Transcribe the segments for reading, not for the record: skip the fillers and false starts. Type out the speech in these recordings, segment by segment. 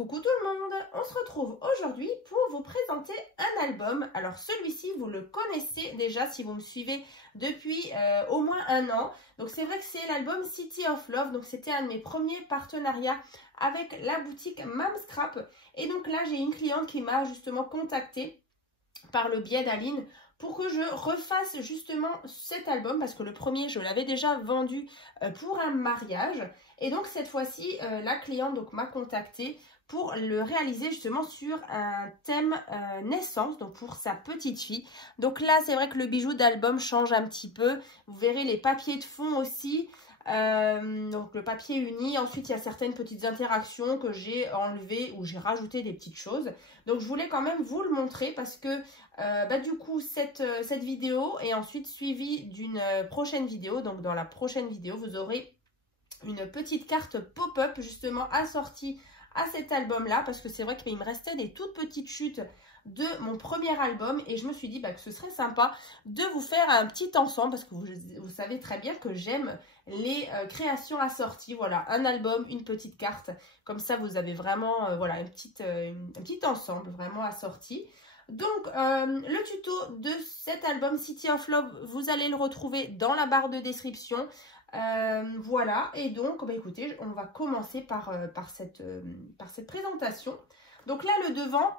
Coucou tout le monde, on se retrouve aujourd'hui pour vous présenter un album. Alors celui-ci, vous le connaissez déjà si vous me suivez depuis au moins un an. Donc c'est vrai que c'est l'album City of Love. Donc c'était un de mes premiers partenariats avec la boutique Mamscrap. Et donc là, j'ai une cliente qui m'a justement contactée par le biais d'Aline pour que je refasse justement cet album parce que le premier je l'avais déjà vendu pour un mariage et donc cette fois-ci la cliente m'a contacté pour le réaliser justement sur un thème naissance, donc pour sa petite fille. Donc là c'est vrai que le bijou d'album change un petit peu, vous verrez les papiers de fond aussi. Donc le papier uni, ensuite il y a certaines petites interactions que j'ai enlevées ou j'ai rajouté des petites choses. Donc je voulais quand même vous le montrer parce que du coup cette vidéo est ensuite suivie d'une prochaine vidéo. Donc dans la prochaine vidéo vous aurez une petite carte pop-up justement assortie à cet album là parce que c'est vrai qu'il me restait des toutes petites chutes de mon premier album et je me suis dit que ce serait sympa de vous faire un petit ensemble parce que vous savez très bien que j'aime les créations assorties. Voilà, un album, une petite carte, comme ça vous avez vraiment voilà un petit ensemble vraiment assorti. Donc le tuto de cet album City of Love, vous allez le retrouver dans la barre de description. Voilà, et donc écoutez, on va commencer par cette présentation. Donc là le devant,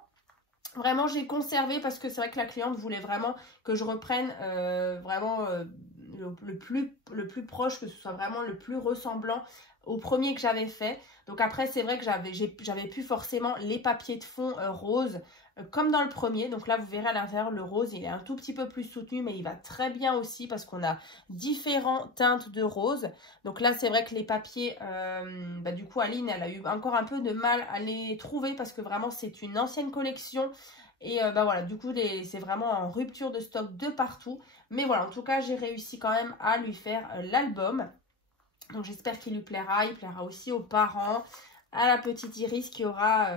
vraiment j'ai conservé parce que c'est vrai que la cliente voulait vraiment que je reprenne le plus proche, que ce soit vraiment le plus ressemblant au premier que j'avais fait. Donc après c'est vrai que j'avais plus forcément les papiers de fond roses comme dans le premier. Donc là vous verrez à l'intérieur le rose il est un tout petit peu plus soutenu mais il va très bien aussi parce qu'on a différentes teintes de rose. Donc là c'est vrai que les papiers du coup Aline elle a eu encore un peu de mal à les trouver parce que vraiment c'est une ancienne collection. Et voilà, du coup, c'est vraiment en rupture de stock de partout. Mais voilà, en tout cas, j'ai réussi quand même à lui faire l'album. Donc, j'espère qu'il lui plaira. Il plaira aussi aux parents, à la petite Iris qui aura,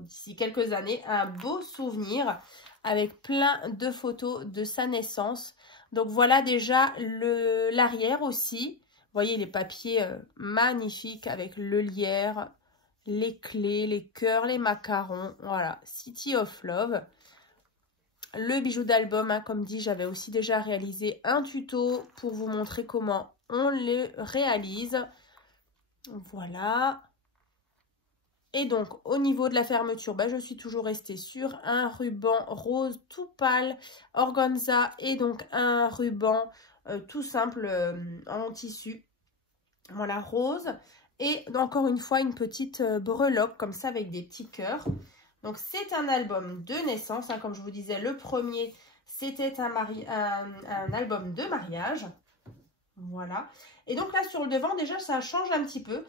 d'ici quelques années, un beau souvenir avec plein de photos de sa naissance. Donc, voilà déjà l'arrière aussi. Vous voyez les papiers magnifiques avec le lierre, les clés, les cœurs, les macarons. Voilà, City of Love. Le bijou d'album, comme dit, j'avais aussi déjà réalisé un tuto pour vous montrer comment on le réalise. Voilà. Et donc, au niveau de la fermeture, je suis toujours restée sur un ruban rose tout pâle, organza, et donc un ruban tout simple en tissu. Voilà, rose. Et encore une fois, une petite breloque comme ça avec des petits cœurs. Donc, c'est un album de naissance. Comme je vous disais, le premier, c'était un album de mariage. Voilà. Et donc là, sur le devant, déjà, ça change un petit peu.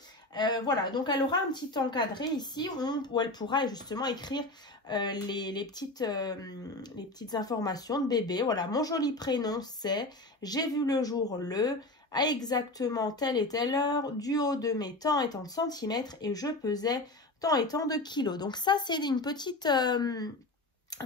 Voilà. Donc, elle aura un petit encadré ici où elle pourra justement écrire les petites informations de bébé. Voilà. Mon joli prénom, c'est « J'ai vu le jour le » à exactement telle et telle heure, du haut de mes tant et tant de centimètres, et je pesais tant et tant de kilos. Donc ça, c'est un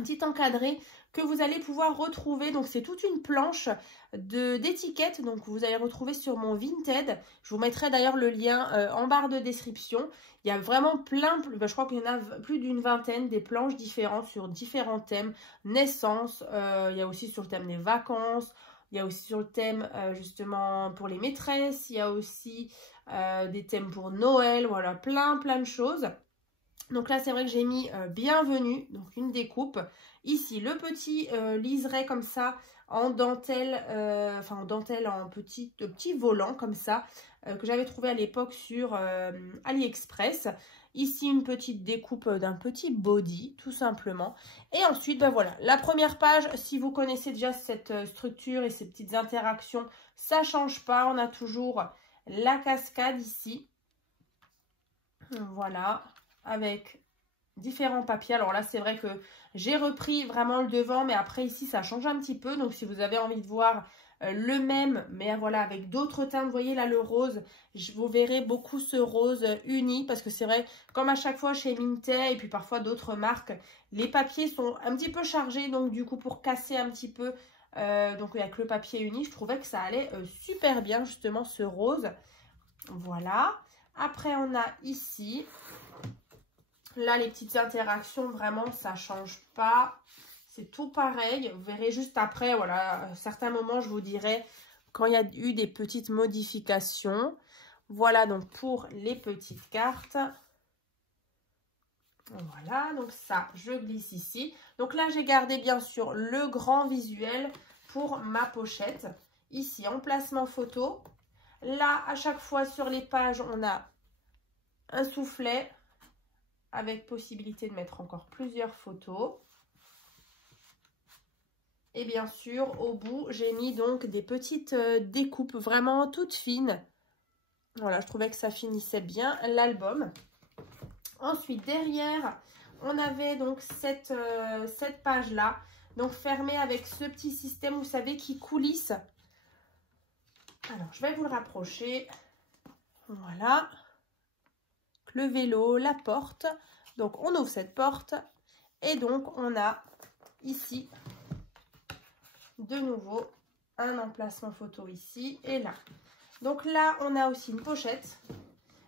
petit encadré que vous allez pouvoir retrouver. Donc c'est toute une planche d'étiquettes, donc vous allez retrouver sur mon Vinted. Je vous mettrai d'ailleurs le lien en barre de description. Il y a vraiment je crois qu'il y en a plus d'une vingtaine, des planches différentes sur différents thèmes. Naissance, il y a aussi sur le thème des vacances. Il y a aussi sur le thème justement pour les maîtresses. Il y a aussi des thèmes pour Noël. Voilà, plein de choses. Donc là, c'est vrai que j'ai mis bienvenue, donc une découpe. Ici, le petit liseré comme ça en dentelle, en petit volant comme ça, que j'avais trouvé à l'époque sur AliExpress. Ici, une petite découpe d'un petit body, tout simplement. Et ensuite, voilà, la première page, si vous connaissez déjà cette structure et ces petites interactions, ça ne change pas. On a toujours la cascade ici. Voilà, avec différents papiers. Alors là, c'est vrai que j'ai repris vraiment le devant, mais après ici, ça change un petit peu. Donc, si vous avez envie de voir le même, mais voilà, avec d'autres teintes, vous voyez là, le rose, vous verrez beaucoup ce rose uni, parce que c'est vrai, comme à chaque fois chez Minté, et puis parfois d'autres marques, les papiers sont un petit peu chargés, donc du coup, pour casser un petit peu, donc avec le papier uni, je trouvais que ça allait super bien, justement, ce rose. Voilà. Après, on a ici Là, les petites interactions, vraiment, ça change pas. C'est tout pareil. Vous verrez juste après, voilà, à certains moments, je vous dirai quand il y a eu des petites modifications. Voilà donc pour les petites cartes. Voilà, donc ça, je glisse ici. Donc là, j'ai gardé bien sûr le grand visuel pour ma pochette. Ici, emplacement photo. Là, à chaque fois sur les pages, on a un soufflet avec possibilité de mettre encore plusieurs photos. Et bien sûr, au bout, j'ai mis donc des petites découpes vraiment toutes fines. Voilà, je trouvais que ça finissait bien l'album. Ensuite, derrière, on avait donc cette page-là, donc fermée avec ce petit système, vous savez, qui coulisse. Alors, je vais vous le rapprocher. Voilà. Le vélo, la porte. Donc, on ouvre cette porte. Et donc, on a ici, de nouveau, un emplacement photo ici et là. Donc là, on a aussi une pochette.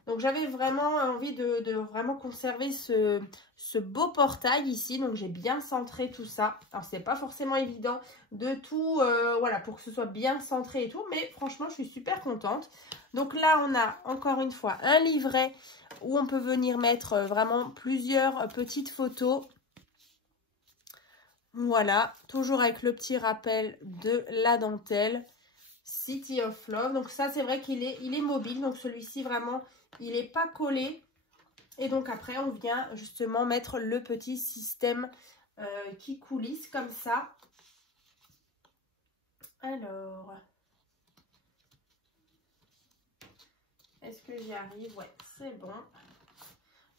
Donc j'avais vraiment envie de vraiment conserver ce beau portail ici. Donc j'ai bien centré tout ça. Alors c'est pas forcément évident de tout, voilà, pour que ce soit bien centré et tout. Mais franchement, je suis super contente. Donc là, on a encore une fois un livret où on peut venir mettre vraiment plusieurs petites photos. Voilà, toujours avec le petit rappel de la dentelle. City of Love. Donc ça, c'est vrai qu'il est mobile. Donc celui-ci, vraiment, il n'est pas collé. Et donc après, on vient justement mettre le petit système qui coulisse comme ça. Alors, est-ce que j'y arrive? Ouais, c'est bon.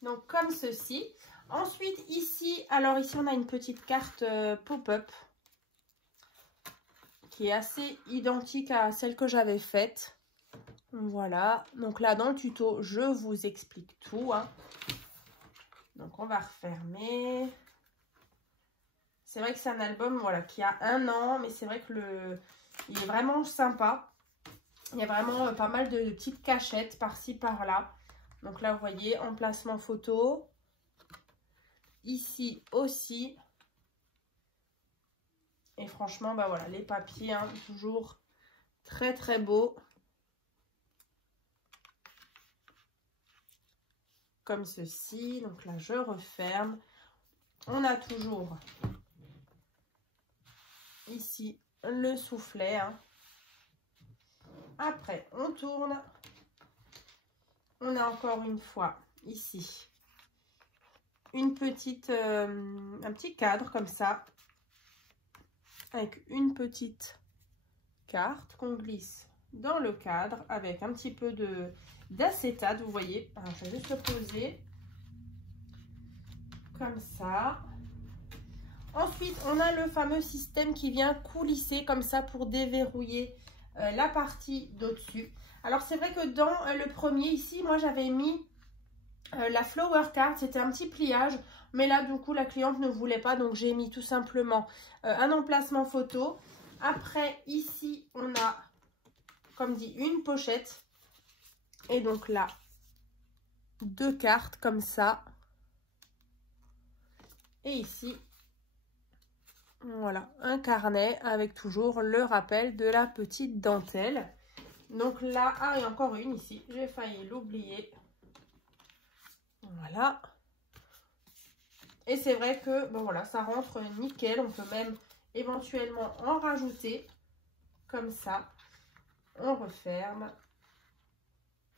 Donc comme ceci. Ensuite, ici, alors ici, on a une petite carte pop-up qui est assez identique à celle que j'avais faite. Voilà, donc là dans le tuto, je vous explique tout. Hein. Donc on va refermer. C'est vrai que c'est un album voilà, qui a 1 an, mais c'est vrai que il est vraiment sympa. Il y a vraiment pas mal de petites cachettes par-ci, par-là. Donc là, vous voyez, emplacement photo. Ici aussi. Et franchement, bah voilà, les papiers, hein, toujours très très beaux. Comme ceci. Donc là, je referme. On a toujours ici le soufflet. Hein. Après, on tourne. On a encore une fois ici une petite, un petit cadre comme ça. Avec une petite carte qu'on glisse dans le cadre avec un petit peu d'acétate, vous voyez. Alors, je vais juste le poser comme ça. Ensuite, on a le fameux système qui vient coulisser comme ça pour déverrouiller la partie d'au-dessus. Alors, c'est vrai que dans le premier ici, moi, j'avais mis la flower card, c'était un petit pliage. Mais là, du coup, la cliente ne voulait pas. Donc, j'ai mis tout simplement un emplacement photo. Après, ici, on a, comme dit, une pochette. Et donc là, 2 cartes comme ça. Et ici, voilà, un carnet avec toujours le rappel de la petite dentelle. Donc là, ah, il y a encore une ici. J'ai failli l'oublier. Voilà. Et c'est vrai que, bon voilà, ça rentre nickel. On peut même éventuellement en rajouter. Comme ça. On referme.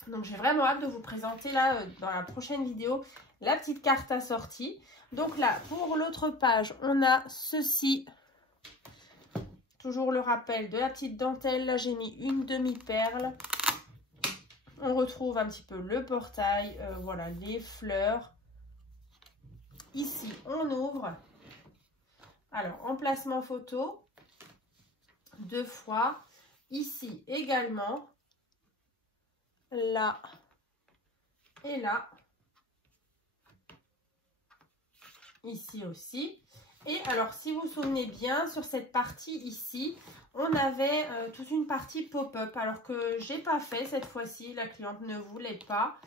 Donc j'ai vraiment hâte de vous présenter là, dans la prochaine vidéo, la petite carte assortie. Donc là, pour l'autre page, on a ceci. Toujours le rappel de la petite dentelle. Là, j'ai mis une demi-perle. On retrouve un petit peu le portail. Voilà, les fleurs. Ici, on ouvre. Alors, emplacement photo. 2 fois. Ici également. Là. Et là. Ici aussi. Et alors, si vous vous souvenez bien, sur cette partie ici, on avait toute une partie pop-up. Alors que j'ai pas fait cette fois-ci, la cliente ne voulait pas.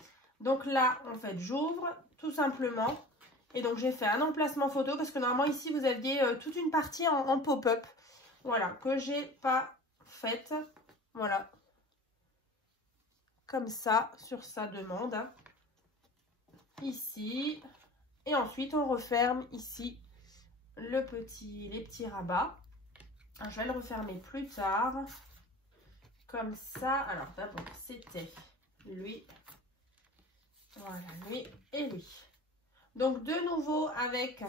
Donc là, en fait, j'ouvre tout simplement. Et donc j'ai fait un emplacement photo parce que normalement ici vous aviez toute une partie en pop-up. Voilà, que j'ai pas faite. Voilà. Comme ça, sur sa demande. Hein. Ici. Et ensuite on referme ici les petits rabats. Alors, je vais le refermer plus tard. Comme ça. Alors d'abord c'était lui. Voilà, lui et lui. Donc de nouveau avec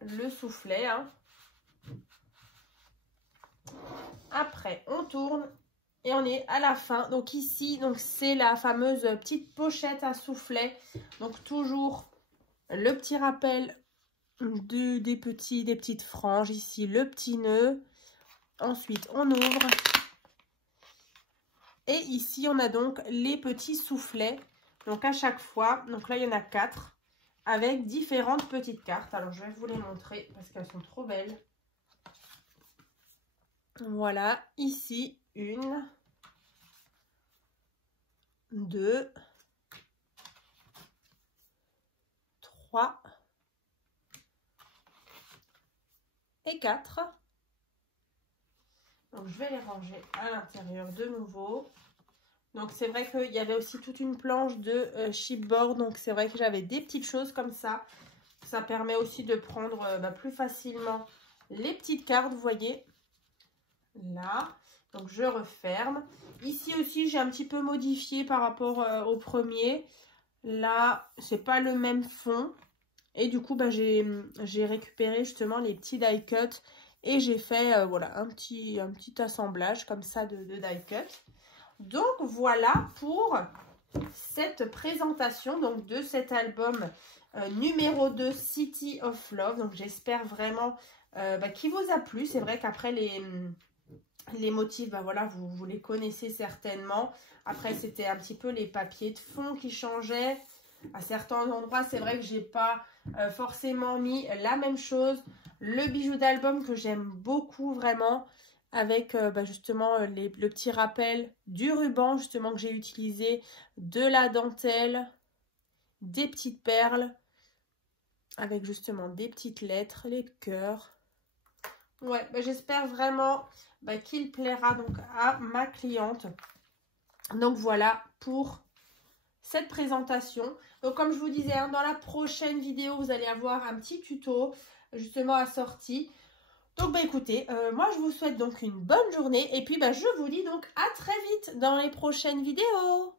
le soufflet. Hein. Après, on tourne et on est à la fin. Donc ici, donc c'est la fameuse petite pochette à soufflet. Donc toujours le petit rappel des petites franges. Ici, le petit nœud. Ensuite, on ouvre. Et ici, on a donc les petits soufflets. Donc à chaque fois, donc là, il y en a 4 avec différentes petites cartes. Alors, je vais vous les montrer parce qu'elles sont trop belles. Voilà, ici, 1, 2, 3 et 4. Donc, je vais les ranger à l'intérieur de nouveau. Donc, c'est vrai qu'il y avait aussi toute une planche de chipboard. Donc, c'est vrai que j'avais des petites choses comme ça. Ça permet aussi de prendre plus facilement les petites cartes, vous voyez. Là, donc je referme. Ici aussi, j'ai un petit peu modifié par rapport au premier. Là, c'est pas le même fond. Et du coup, j'ai récupéré justement les petits die cut. Et j'ai fait voilà, un petit assemblage comme ça de die cut. Donc voilà pour cette présentation donc, de cet album numéro 2 City of Love. Donc j'espère vraiment qu'il vous a plu. C'est vrai qu'après les motifs, voilà, vous les connaissez certainement. Après, c'était un petit peu les papiers de fond qui changeaient. À certains endroits, c'est vrai que j'ai pas forcément mis la même chose. Le bijou d'album que j'aime beaucoup vraiment, avec justement le petit rappel du ruban justement que j'ai utilisé, de la dentelle, des petites perles, avec justement des petites lettres, les cœurs. Ouais, j'espère vraiment qu'il plaira donc à ma cliente. Donc voilà pour cette présentation. Donc comme je vous disais, hein, dans la prochaine vidéo, vous allez avoir un petit tuto justement assorti. Donc écoutez, moi je vous souhaite donc une bonne journée. Et puis je vous dis donc à très vite dans les prochaines vidéos.